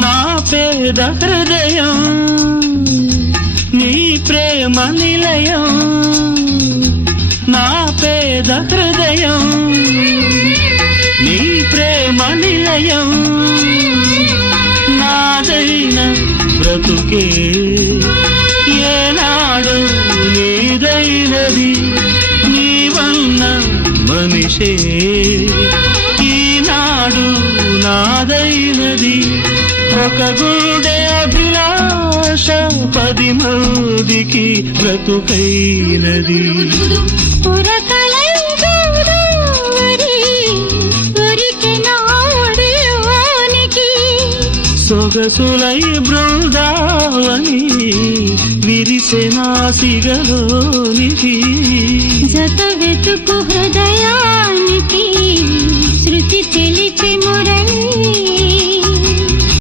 నా పేద హృదయం నీ ప్రేమ నిలయం, నా పేద హృదయం నీ ప్రేమ నిలయం. నాదైన బ్రతుకే ఏనాడు నీదైనది, నీవన్న మనిషే ఈనాడు నాదైనది. ఒక గుండె అభిలాష 10 మందికి బ్రతుకైనది. సొగసులై బృందావని విరిసెనా సిగలోనికి, జత వెతుకు హృదయానికి శృతి తెలిపి మురళి.